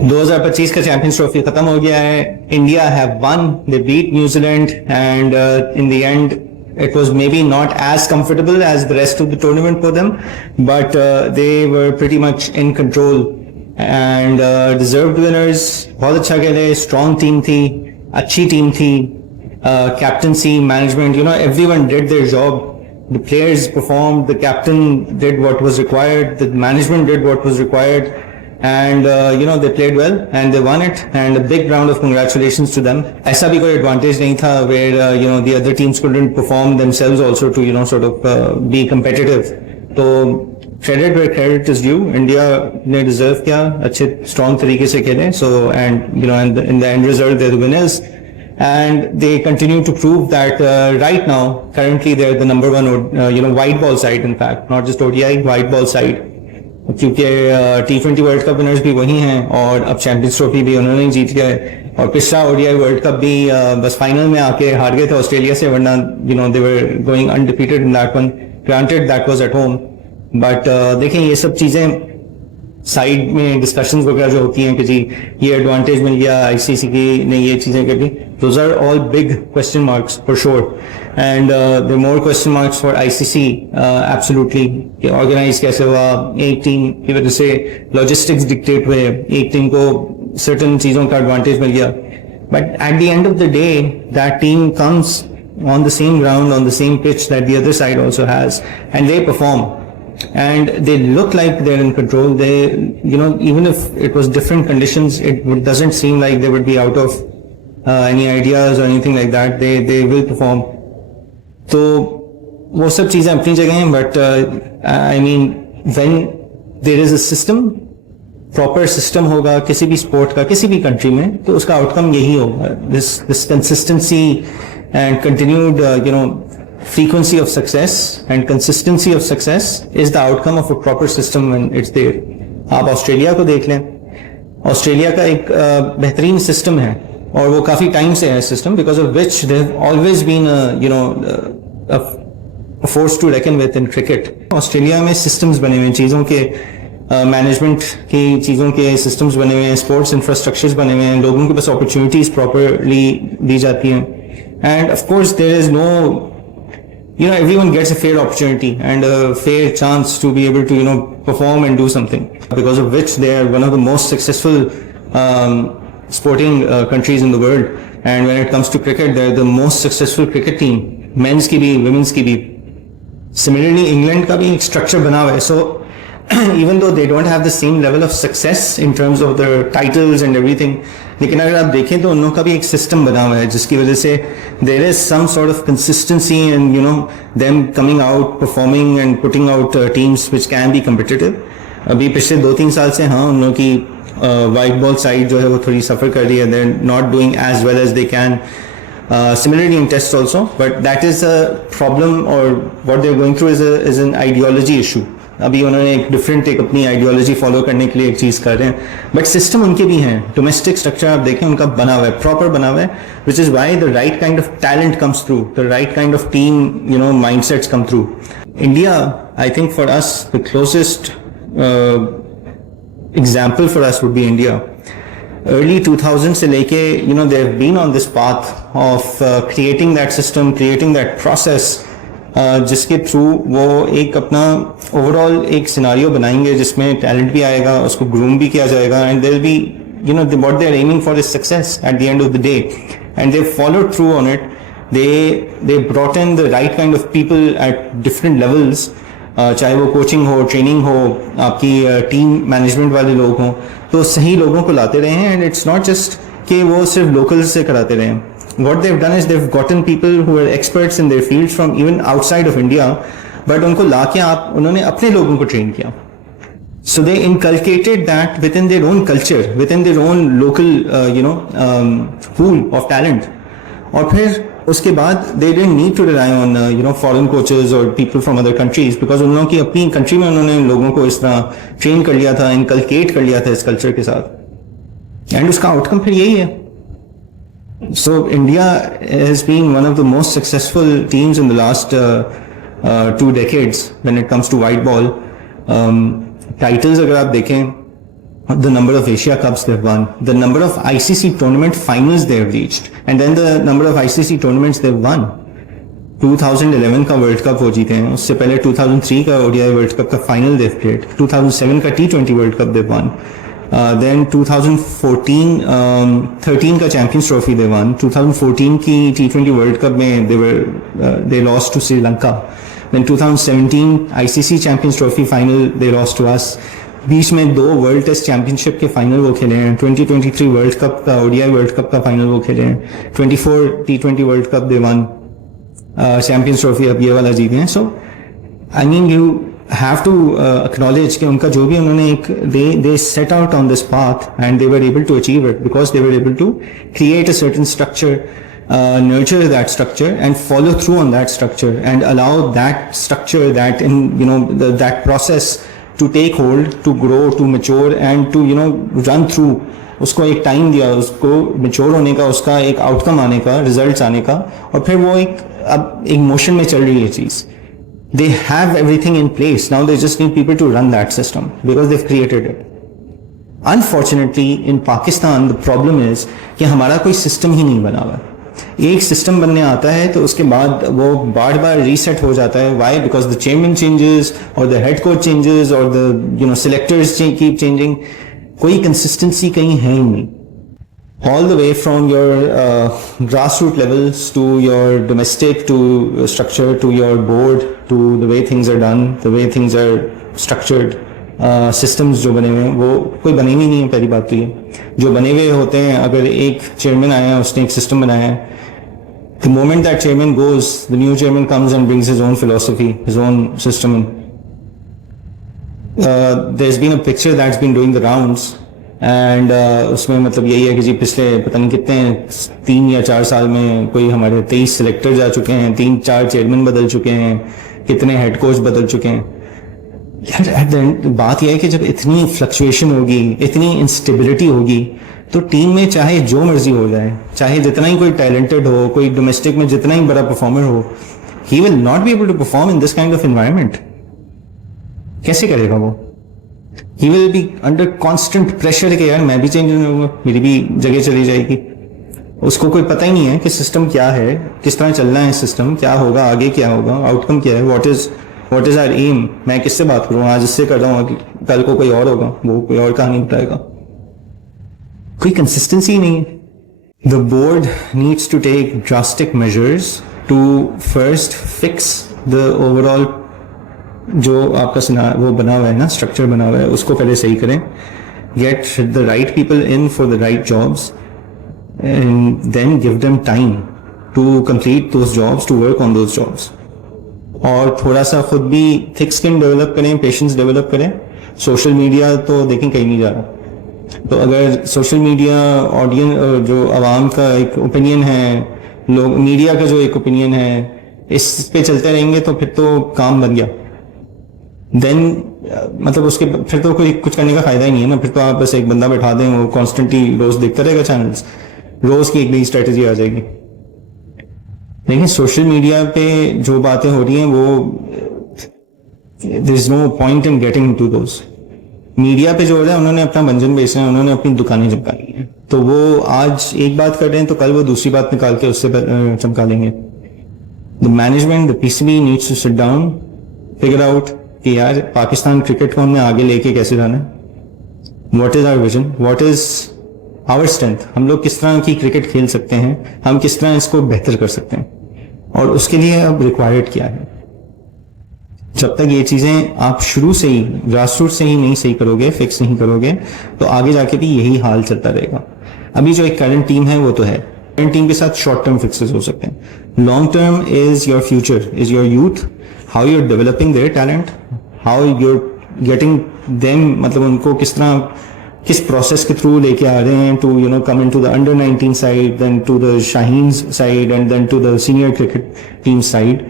2025 का champions trophy खत्म हो गया है. India have won, they beat न्यूजीलैंड Zealand and in the it was maybe not as comfortable as the rest of the tournament for them, but they were pretty much in control and deserved winners. बहुत अच्छा खेले, strong team थी, अच्छी team थी, captaincy, management, everyone did their job. The players performed, the captain did what was required, the management did what was required. And they played well and they won it, and a big round of congratulations to them. ऐसा भी कोई advantage नहीं था where the other teams couldn't perform themselves also to sort of be competitive. तो credit where credit is due. India ने deserve किया, अच्छे strong तरीके से खेले. So and in the end result they're the winners, and they continue to prove that right now currently they're the number one white ball side, in fact not just ODI, white ball side. क्योंकि T20 world cup winners भी वही हैं और अब champions trophy भी उन्होंने जीत गए, और पिछला ODI वर्ल्ड कप भी बस फाइनल में आके हार गए थे ऑस्ट्रेलिया से, वरना they were going undefeated in that one. Granted that was at home, but देखें ये सब चीजें साइड में डिस्कशंस वगैरह जो होती हैं कि जी ये एडवांटेज मिल गया आईसीसी की ने ये चीजें कर दी, those are all big question marks for sure. And there more question marks for ICC absolutely. Organize कैसे हुआ, एक टीम की वजह से लॉजिस्टिक्स डिक्टेट हुए, एक टीम को सर्टन चीजों का एडवांटेज मिल गया, but at the end of the day that team comes on the same ground, on the same pitch that the other side also has, and they perform. And they look like they're in control. They, even if it was different conditions, it doesn't seem like they would be out of any ideas or anything like that. They will perform. So वो सब चीजें अपनी जगह हैं, but I mean when there is a system, proper system होगा किसी भी sport का किसी भी country में, तो उसका outcome यही होगा. This consistency and continued frequency of success and consistency of success is the outcome of a proper system when it's there. आप ऑस्ट्रेलिया को देख लें, ऑस्ट्रेलिया का एक बेहतरीन सिस्टम है और वो काफी टाइम से है system, because of which they have always been a force to reckon with in cricket. Australia में सिस्टम्स बने हुए हैं, चीजों के मैनेजमेंट की चीजों के सिस्टम्स बने हुए हैं, स्पोर्ट्स इंफ्रास्ट्रक्चर्स बने हुए हैं, लोगों के पास अपॉर्चुनिटीज प्रॉपरली दी जाती हैं, and of course there is no everyone gets a fair opportunity and a fair chance to be able to perform and do something, because of which they are one of the most successful sporting countries in the world. And when it comes to cricket, they're the most successful cricket team, men's की भी women's की भी. Similarly England का भी एक structure बना हुआ है, so even though they don't have the same level of success in terms of the titles and everything, लेकिन अगर आप देखें तो उन लोगों का भी एक सिस्टम बना हुआ है जिसकी वजह से there is some sort of consistency and them coming out, performing and putting out teams which can be competitive. अभी पिछले 2-3 साल से उन लोगों की वाइट बॉल साइड जो है वो थोड़ी सफर कर रही है. they're not doing as well as they can. Similarly in tests also, but that is a problem, or what they're going through is an ideology issue. अभी उन्होंने एक अपनी आइडियोलॉजी फॉलो करने के लिए एक चीज कर रहे हैं, बट सिस्टम उनके भी हैं. डोमेस्टिक स्ट्रक्चर आप देखें उनका बना हुआ है, प्रॉपर बना हुआ है, which is why the right kind of talent comes through, the right kind of team mindsets come through. India, I think for us the closest example for us would be India. Early 2000 से लेके they have been on this path of creating that system, creating that process, जिसके through वो एक अपना overall एक scenario बनाएंगे जिसमें talent भी आएगा, उसको ग्रूम भी किया जाएगा, and there be what they are aiming for is success at the end of the day, and they followed through on it. They brought in the right kind of people at different levels, चाहे वो coaching हो, training हो, आपकी team management वाले लोग हों, तो सही लोगों को लाते रहे हैं. एंड इट्स नॉट जस्ट कि वो सिर्फ लोकल्स से कराते रहे हैं. What they've done is they've gotten people who are experts in their fields from even outside of India, but उनको लाके उन्होंने अपने लोगों को ट्रेन किया. So they inculcated that within their own culture, within their own local, pool of talent. और फिर उसके बाद they didn't need to rely on foreign coaches or people from other countries, because उन लोगों की अपनी कंट्री में उन्होंने लोगों को इस तरह ट्रेन कर लिया था, inculcate कर लिया था इस कल्चर के साथ, एंड उसका आउटकम फिर यही है. So India has been one of the most successful teams in the last 2 decades when it comes to white ball. Titles अगर आप देखें the number of Asia Cups they've won, the number of ICC tournament finals they've reached, and then the number of ICC tournaments they've won. 2011 का world cup वो जीते हैं, उससे पहले 2003 का ओडीआई वर्ल्ड कप का फाइनल they've played, 2007 का T20 world cup they've won, then 2014 13 का चैंपियंस ट्रॉफी they won, 2014 की T20 वर्ल्ड कप में they lost to Sri Lanka, then 2017 ICC champions trophy final they lost to us. बीच में 2 world test championship के final वो खेले हैं, 2023 world cup का ओडीआई वर्ल्ड कप का फाइनल वो खेले हैं, 24 T20 world cup they won, champions trophy अब ये वाला जीते हैं. So I mean you have to acknowledge कि उनका जो भी उन्होंने एक they set out on this path and they were able to achieve it because they were able to create a certain structure, nurture that structure and follow through on that structure and allow that structure, that in that process to take hold, to grow, to mature and to run through. उसको एक time दिया, उसको mature होने का, उसका एक outcome आने का, रिजल्ट्स आने का, और फिर वो अब एक मोशन में चल रही है चीज. They have everything in place. Now they just need people to run that system because they've created it. Unfortunately, in Pakistan, the problem is कि हमारा कोई सिस्टम ही नहीं बना हुआ. एक सिस्टम बनने आता है तो उसके बाद वो बार बार रीसेट हो जाता है. Why? Because the chairman changes or the head coach changes or the selectors keep changing. कोई consistency कहीं है ही नहीं. All the way from your grassroots levels to your domestic to structure to your board to the way things are done, the way things are structured, systems जो बने हुए हैं वो कोई बने हुए नहीं है. पहली बात तो ये जो बने हुए होते हैं, अगर एक चेयरमैन आया है उसने एक सिस्टम बनाया है, the moment that chairman goes, the new chairman comes and brings his own philosophy, his own system in. There's been a picture that's been doing the rounds and उसमें मतलब यही है कि जी पिछले पता नहीं कितने 3 या 4 साल में कोई हमारे 23 सिलेक्टर जा चुके हैं, 3-4 चेयरमैन बदल चुके हैं, कितने हेड कोच बदल चुके हैं. यार एट द एंड बात यह है कि जब इतनी फ्लक्चुएशन होगी, इतनी इंस्टेबिलिटी होगी, तो टीम में चाहे जो मर्जी हो जाए, चाहे जितना ही कोई टैलेंटेड हो, कोई डोमेस्टिक में जितना ही बड़ा परफॉर्मर हो, he will not be able to perform in this kind of environment. कैसे करेगा वो? He will be under constant pressure कि यार मैं भी चेंज नहीं होऊंगा, मेरी भी जगह चली जाएगी. उसको कोई पता ही नहीं है कि सिस्टम क्या है, किस तरह चलना है सिस्टम, क्या होगा आगे, क्या होगा, आउटकम क्या है, व्हाट इज आवर एम. मैं किससे बात करूँ, आज इससे कर रहा हूँ, कल को कोई और होगा, वो कोई और कहानी बताएगा. कोई कंसिस्टेंसी नहीं है. The board needs to take drastic measures to first fix the overall जो आपका वो बना हुआ है ना, स्ट्रक्चर बना हुआ है, उसको पहले सही करें. Get the right people in for the right jobs and then give them time to complete those jobs, to work on those jobs. और थोड़ा सा खुद भी थिक स्किन डेवलप करें, पेशेंस डेवलप करें. सोशल मीडिया तो देखें कहीं नहीं जा रहा, तो अगर सोशल मीडिया ऑडियंस जो आवाम का एक ओपिनियन है, लोग मीडिया का जो एक ओपिनियन है, इस पे चलते रहेंगे तो फिर तो काम बन गया. देन मतलब उसके फिर तो कोई कुछ करने का फायदा ही नहीं है ना. फिर तो आप बस एक बंदा बैठा दें, वो कॉन्स्टेंटली रोज देखता रहेगा चैनल्स, रोज की एक नई स्ट्रेटेजी आ जाएगी. लेकिन सोशल मीडिया पे जो बातें हो रही हैं वो there is no point in getting into those. Media पे जो हो रहा है, उन्होंने अपना मंजन बेचना है, उन्होंने अपनी दुकानें चमकानी है, तो वो आज एक बात कर रहे हैं तो कल वो दूसरी बात निकाल के उससे चमका लेंगे. The management, the PCB needs to sit down, figure out कि यार पाकिस्तान क्रिकेट को हमने आगे लेके कैसे जाना है, what is our vision, what is our strength, हम लोग किस तरह की क्रिकेट खेल सकते हैं, हम किस तरह इसको बेहतर कर सकते हैं, और उसके लिए अब रिक्वायर्ड क्या है. जब तक ये चीजें आप शुरू से ही ग्रासरूट से ही नहीं सही करोगे, फिक्स नहीं करोगे, तो आगे जाके भी यही हाल चलता रहेगा. अभी जो एक करंट टीम है वो तो है, करंट टीम के साथ शॉर्ट टर्म फिक्सेस हो सकते हैं. Long term is your future, is your youth, how you are developing their talent, how you are getting them, मतलब उनको किस तरह, किस प्रोसेस के थ्रू लेके आ रहे हैं to come into the under 19 side, then to the Shaheens side and then to the senior cricket team side.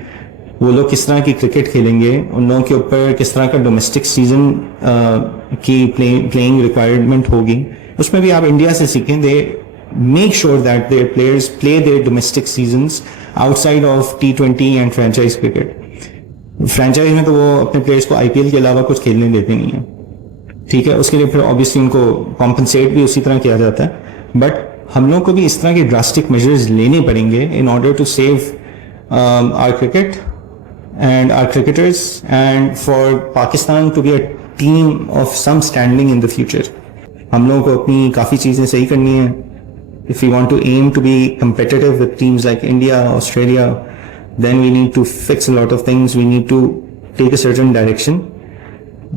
वो लोग किस तरह की क्रिकेट खेलेंगे, उन लोगों के ऊपर किस तरह का डोमेस्टिक सीजन की प्लेइंग रिक्वायरमेंट होगी, उसमें भी आप इंडिया से सीखें. They make sure that their players play their domestic seasons outside of T20 and franchise cricket. Franchise में तो वो अपने प्लेयर्स को IPL के अलावा कुछ खेलने देते नहीं है. ठीक है, उसके लिए फिर ऑब्वियसली उनको कॉम्पनसेट भी उसी तरह किया जाता है, बट हम लोग को भी इस तरह के ड्रास्टिक मेजर्स लेने पड़ेंगे in order to save our cricket and our cricketers and for Pakistan to be a team of some standing in the future. हम लोगों को अपनी काफ़ी चीज़ें सही करनी है if we want to aim to be competitive with teams like India, Australia, then we need to fix a lot of things. We need to take a certain direction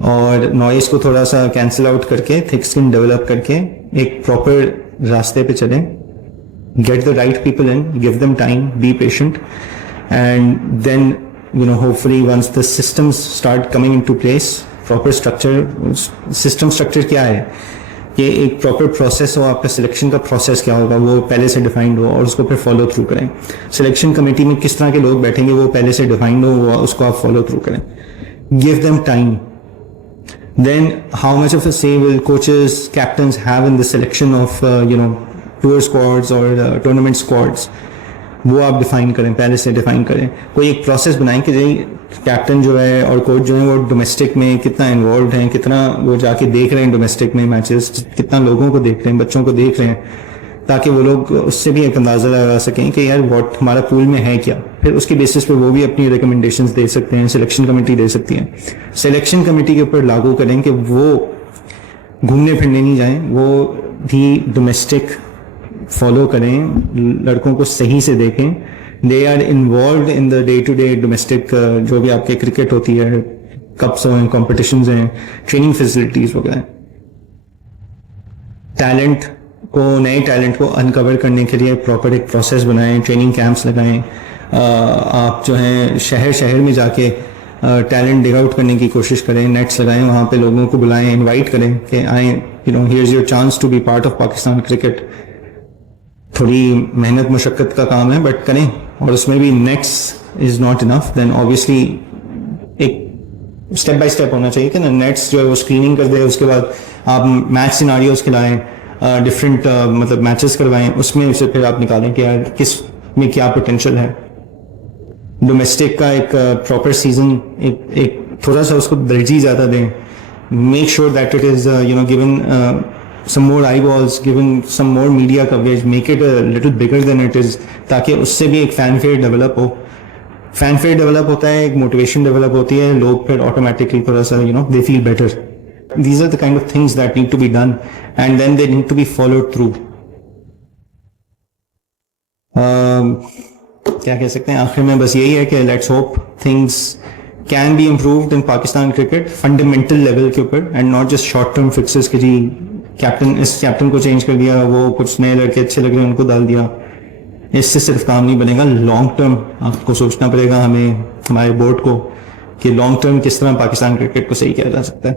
और नॉइस को थोड़ा सा कैंसिल आउट करके thick skin develop करके एक proper रास्ते पे चलें। Get the right people in, give them time, be patient, and then you know hopefully once the systems start coming into place, proper structure, system structure क्या है, ये एक प्रॉपर प्रोसेस हो, आपका सिलेक्शन का प्रोसेस क्या होगा वो पहले से डिफाइंड हो और उसको फिर फॉलो थ्रू करें। सिलेक्शन कमेटी में किस तरह के लोग बैठेंगे वो पहले से डिफाइंड हो, वो उसको आप फॉलो थ्रू करें। Give them time. Then how much of a say will coaches, captains have in the selection of tour squads or tournament squads? वो आप डिफाइन करें, पहले से डिफाइन करें। कोई एक प्रोसेस बनाएं कि कैप्टन जो है और कोच जो है वो डोमेस्टिक में कितना इन्वॉल्व हैं, कितना वो जाके देख रहे हैं डोमेस्टिक में मैचेस, कितना लोगों को देख रहे हैं, बच्चों को देख रहे हैं, ताकि वो लोग उससे भी एक अंदाजा लगा सकें कि यार व्हाट हमारा पूल में है क्या। फिर उसके बेसिस पे वो भी अपनी रिकमेंडेशंस दे सकते हैं, सिलेक्शन कमेटी दे सकती है। सिलेक्शन कमेटी के ऊपर लागू करें कि वो घूमने फिरने नहीं जाएं, वो भी डोमेस्टिक फॉलो करें, लड़कों को सही से देखें, they are involve in the day to day domestic जो भी आपके क्रिकेट होती है, कप्स हैं, कॉम्पिटिशन्स हैं, ट्रेनिंग फैसिलिटीज वगैरह। टैलेंट को, नए टैलेंट को अनकवर करने के लिए प्रॉपर एक प्रोसेस बनाएं, ट्रेनिंग कैंप्स लगाएं। आप जो हैं शहर शहर में जाके टैलेंट डिग आउट करने की कोशिश करें, नेट्स लगाएं, वहाँ पे लोगों को बुलाएं, इनवाइट करें कि आए, here is your chance to be part of Pakistan cricket. थोड़ी मेहनत मशक्कत का काम है बट करें, और उसमें भी nets is not enough, then obviously एक स्टेप बाय स्टेप होना चाहिए कि ना नेट्स जो है वो स्क्रीनिंग कर दे, उसके बाद आप मैच सिनारियोज खिलाएं, डिफरेंट मतलब मैचेस करवाएं, उसमें उसे फिर आप निकालें कि यार किस में क्या पोटेंशियल है। डोमेस्टिक का एक प्रॉपर सीजन, एक थोड़ा सा उसको तरजीह ज़्यादा दें, make sure that it is given some more eyeballs, given some more media coverage, make it a little bigger than it is, ताकि उससे भी एक फैनफेयर डेवलप हो। फैनफेयर डेवलप होता है, एक मोटिवेशन डेवलप होती है, लोग फिर ऑटोमेटिकली थोड़ा सा they feel better. These are the kind of things that need to be done and then they need to be followed through. क्या कह सकते हैं आखिर में, बस यही है कि let's hope things can be improved in Pakistan cricket fundamental level के ऊपर and not just short term fixes कि जी इस कैप्टन को चेंज कर दिया, वो कुछ नए लड़के अच्छे लग रहे हैं उनको डाल दिया। इससे सिर्फ काम नहीं बनेगा, लॉन्ग टर्म आपको सोचना पड़ेगा, हमें, हमारे बोर्ड को, कि लॉन्ग टर्म किस तरह पाकिस्तान क्रिकेट को सही किया जा सकता है।